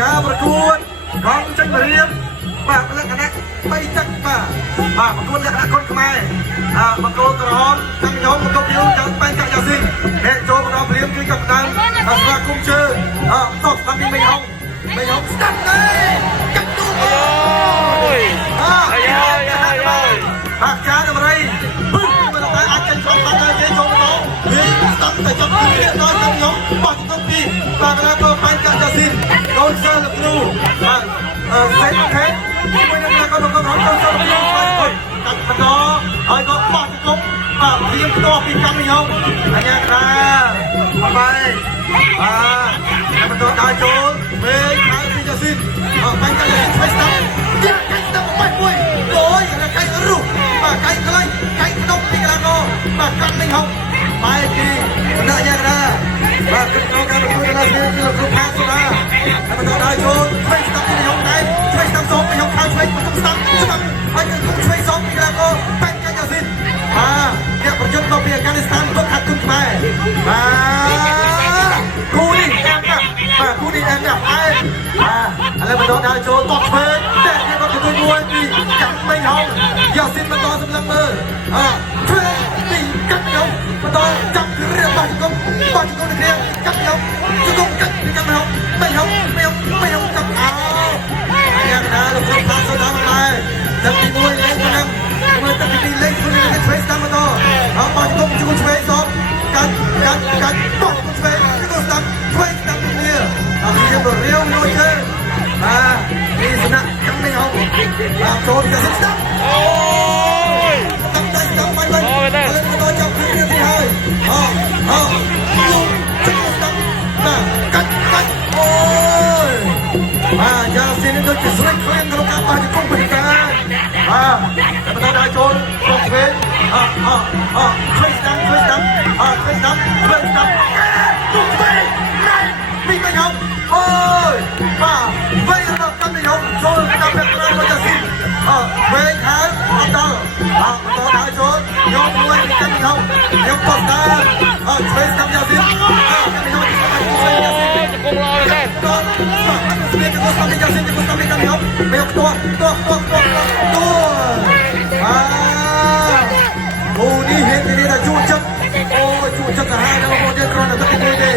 ការប្រកួតកងចេញរៀបបាទលក្ខណៈ3ទឹកបាទប្រកួតលក្ខណៈគុនខ្មែរបង្គោលក្រហមតាំងញោមបង្គោលយូចាំបែងកាក់យ៉ាស៊ីនអ្នកចូលបន្តព្រៀមគឺចាប់ដើមស្វាគមន៍ជើតបតាមពីមេហុងស្ដាប់ទេកាច់ទូអូយហាក់ចាដំរីពឹងមិនតែអាចចេញឆ្លងបានទេគេចូលបន្តវាស្ដាប់តែចប់ពីដល់តាំងញោមបោះទៅពីបាទកន្លងបែងកាក់យ៉ាស៊ីនកូនសិស្សលោកគ្រូបាទសេតខេមួយនឹងកូនរបស់គាត់ចូលចូលពីហើយកាត់បន្តហើយក៏បោះទៅគប់បាទព្រៀមផ្ទាស់ពីកម្មនិយមអញ្ញាកដាបាយបន្តដើរចូលវិញហើយពីយ៉ាស៊ីនបាញ់កាច់យ៉ាស៊ីនឆ្វេងស្ដាប់ទៀតកាច់ស្ដាប់បាច់មួយអូយកាច់រុះបាទកាច់ខ្លាញ់កាច់ដុំពីកន្លងបាទកម្មនិយមបាយទីបណ្ដាអញ្ញាកដាបាទក្នុងការប្រកួតនៅនេះគឺលោកគ្រូផាសូឡាហើយបន្តដើរចូលឆ្វេងស្ដាប់ពីនិយមដែរឆ្វេងស្ដាប់សងពីនិយមខាងឆ្វេងបន្តស្ដាប់ហើយគឺឆ្វេងសងពីកន្លងបាញ់កាច់យ៉ាស៊ីនអ្នកប្រយុទ្ធមកពីអាហ្គានីស្ថានទុកខាត់គុំខ្មែរគូនេះអាប់បាទគូនេះអាប់ហើយឥឡូវបន្តដើរចូលតបឆ្វេងតែគេក៏ទទួលមួយពីកាត់មិនហងយ៉ាស៊ីនបន្តសម្លឹងមើលឆ្វេងពីកាត់ខ្ញុំបន្តចាប់រៀបបាច់គុំទៅគ្នាកាត់ខ្ញុំជង្គង់កាត់ពីកាត់មិនហងចាប់យ៉ាងណាលោកគ្រូផាសូឡាមកហើយទឹកទី1លេងប៉ុណ្ណឹងមើលទឹកទី2លេងខ្លួននេះឆ្វេងស្ដាំបន្តបាច់គុំជួយឆ្វេងសងកាត់បោះឆ្វេងទៅស្ដាំឆ្វេងស្ដាំគ្នារៀបរៀវមួយជើងនេះសំណាក់កាត់មិនហងចូលទៅស្ដាំអូយតាំងតែស្ដាំបាច់ទៅចាប់គ្នាទីហើយកាត់អូយយ៉ាស៊ីននេះដូចជាស្រេចឃើញក្នុងការបាច់គុំពីកាតែបន្តដើរចូលឆ្វេងឆ្វេងស្ដាំឆ្វេងស្ដាំឆ្វេងស្ដាំទុកឆ្វេងណែពីទៅហំអូយវិញរបស់កម្មនិយមចូលតាមបែបណាក៏យ៉ាស៊ីនវិញហើយអត់ដល់បន្តដើរចូលយកមួយពីកម្មនិយមយកបោះតាមឆ្វេងស្ដាំយ៉ាស៊ីនកម្មនិយមឆ្វេងយ៉ាស៊ីនជង្គង់ល្អមែនស្មានទៅស្ដាំយ៉ាស៊ីនទៅស្ដាំកម្មនិយមមកខ្ទាស់អូនេះហេតុនេះថាជួចិត្តសាហាវនៅមកទៀតគ្រាន់តែទឹកទី1ទេ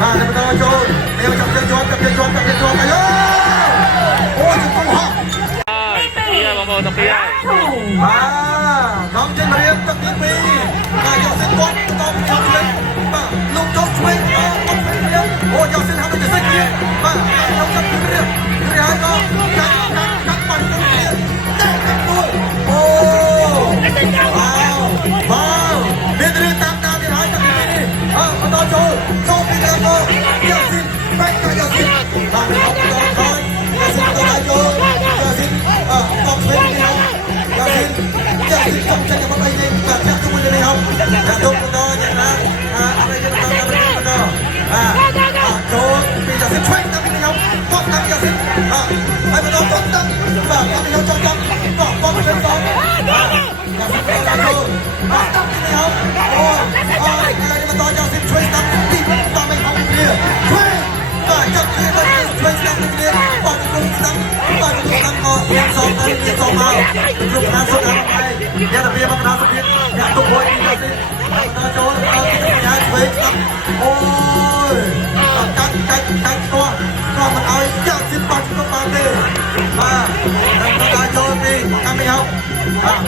បន្តចូលយកចាប់ជាប់អាយ៉ូអូជង្គង់ហោះតាបងប្អូនតាពីហើយកំចេញមករៀបទឹកទី2យកសិនគាត់បន្តចាប់ឆ្វេងលោកចូលឆ្វេងអូយកសិនហាក់ដូចសេចក្ដីលោកចាប់រៀបហើយក៏កាត់បាញ់ទៅទៀតតែកាត់មួយអូមានរឿងតាមទៀតហើយទឹកទី2នេះបន្តចូលពីកន្លងយកសិនបែកក៏យកសិនបន្តចូលយកសិនទៅចូលយកសិនបោកឆ្វេងនេះយកសិនចង់ចេញមកអីនេះកាត់ចាក់ជាមួយនេះហើយដល់ទៅបន្តយ៉ាងណាអរិយបន្តចូលពីយកសិនឆ្វេងតាមពីខ្ញុំបោកតាមយកសិនហើយបន្តបោកតាមតាមខ្ញុំចង់បោកឆ្វេងបោកយកសិនទៅចូលបោកតាមពីខ្ញុំអូបន្តយកសិនឆ្វេងតាមពីតាមមិនហងគ្នាឆ្វេងចាប់គ្នាទៅឆ្វេងតាមគ្នាបោកគុំតាមក៏យ៉ាងសងទៅទៀតមកគ្រប់ខាងសុទ្ធហើយយ៉ាងតែវាមកដល់សុទ្ធយ៉ាងទុកមួយនេះទៅបន្តចូលដល់ទីញ៉ាឆ្វេងតាមអូយកាត់ក៏មិនឲ្យយកសិនបោះទៅបានទេដល់ចូលពីកម្មវិហោ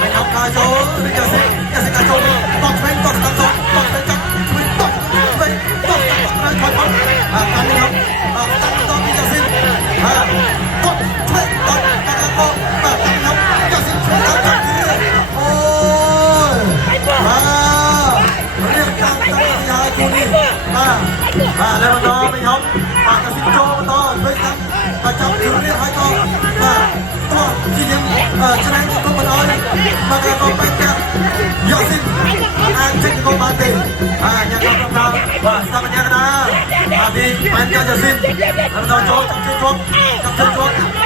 មិនហោដល់ចូលឬយកសិនដល់ចូលបោះឆ្វេងបោះតាមចូលបោះទៅចាប់ឆ្វេងបោះហើយកម្មវិហោតាមទៅពីយកសិនបោះឆ្វេងបោះតាមទៅកម្មវិហោយកសិនឆ្វេងតាមចាប់អូយរៀបតាមទៅហើយគូនេះแล้วបន្តមិនហុកកសិចូលបន្តធ្វើតាមចាប់គ្រឿងនេះហើយក៏តោះជាយើងច្នៃក៏មិនអត់មកក៏បែកកាត់យកសិនអាចចេញក៏បានទេញ៉ាំដល់ស្ដាប់ញ៉ាំណាទីបែកកាត់យកសិនបន្តចូលចាប់ជួយ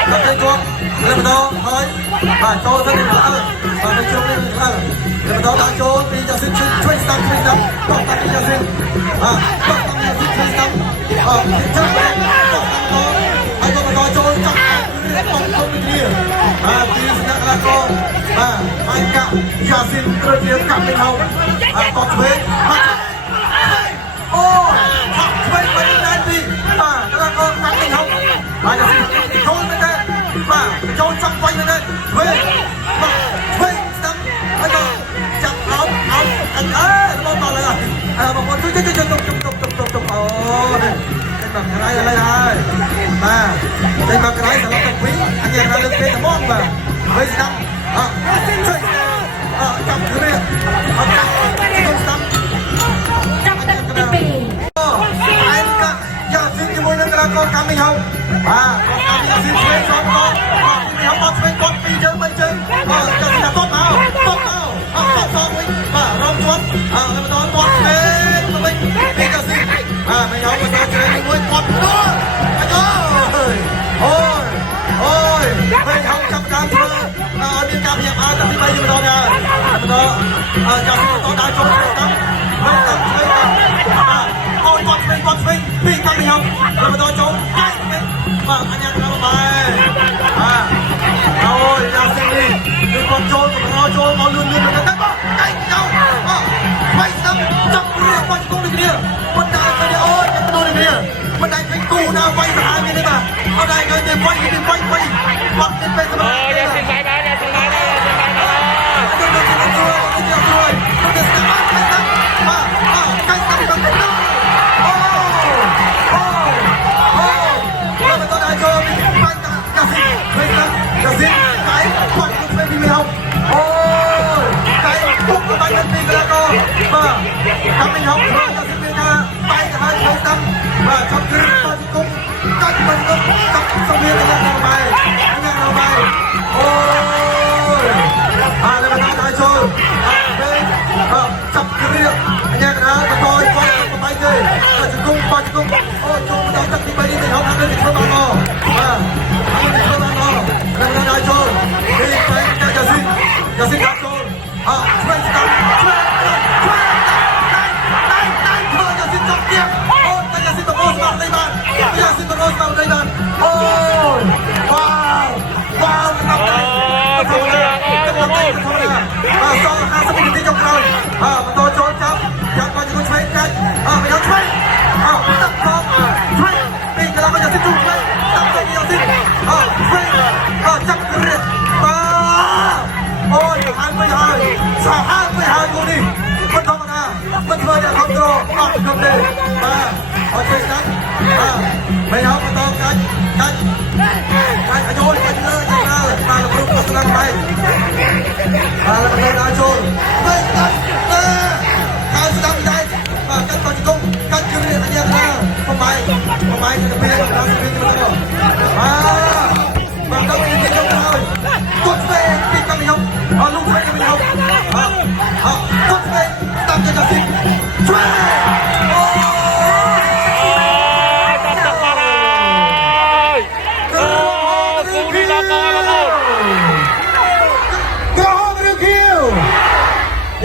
แล้วបន្តហើយចូលទៅនេះទៅជុំនេះแล้วបន្តដាក់ចូលពីយកសិនជួយស្ដាប់បោះតាមយកសិនបោះតាមយកសិនជួយស្ដាប់ចាំ bài cả gia xin rồi kia cặp bên hậu còn thuế ô học thuế bên đây đi các bạn con cặp bên hậu bài gia xin thôi bên đây cho trong quay bên đây thuế sắm bây giờ chặt áo anh bom vào lại một con chút bằng cái này đây mà đây bằng cái này là nó tập quý anh em đã được tên là món mà với năm trong thứ này anh cả giờ xin cái môi nước là con kami không con kami xin thuê cho con không có thuê con phi chơi bên chơi cho thì là tốt nào tốt so với rong chuột làm đó tốt thế của mình đi cho xin mình không có chơi cái môi con nữa anh ơi mình không chấp cam thưa đi cam hiệp tập đi bay như đó nè đó cho nó đã trốn tâm ôi con phình đi cam hiệp rồi mà đó trốn anh em nó bài ôi ra xin đi đừng con trốn của nó trốn nó luôn nó đánh nhau quay xong chọc rửa con cung đi kia con đại cái này ôi cái đôi này kia con đại cái cù nào quay ra hai bên đây mà con đại cái này quay quăng lên bên cái này kami học rồi cho sinh viên tay cả hai khởi tâm và trong khi tôi cũng cách mình cũng tập sinh viên anh em nào bài ôi đây là đại rồi chập cái việc anh em đã tôi quay một tay chơi và chúng cũng ôi chúng ta tập đi bay đi mình học ăn được không bao giờ ăn được không bao giờ đây là đại rồi đi tới cho xin đại rồi quay tập trong rồi tôi trốn chấp chẳng có những con xoay cách mình nó xoay tập con xoay đi cái đó bây giờ xin chung xoay tập cho nhiều xin xoay chắc cái việc ôi 22 cô đi vẫn không nào vẫn vừa là không đồ không để ở trên cách mày học mà to cách anh ơi anh ơi ta là group của thằng mày là mình đã trốn mày cách khai tâm đây cách con công cách cứ liền anh em ra không mày thì bây giờ nó sẽ biến cho nó mà đâu mình đi đâu rồi tốt về đi cầm mình không lúc về mình không tốt về tạm cho xin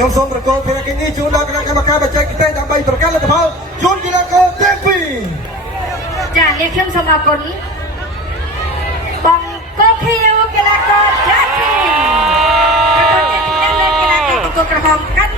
yang som berkol pada kini jumlah kena baca kita sampai berkala tebal Jun kira ke Tepi. Jangan lihat film sama kon. Bang Tokyo kira ke Tepi. Kata dia tidak kira ke Tokyo kerhom kan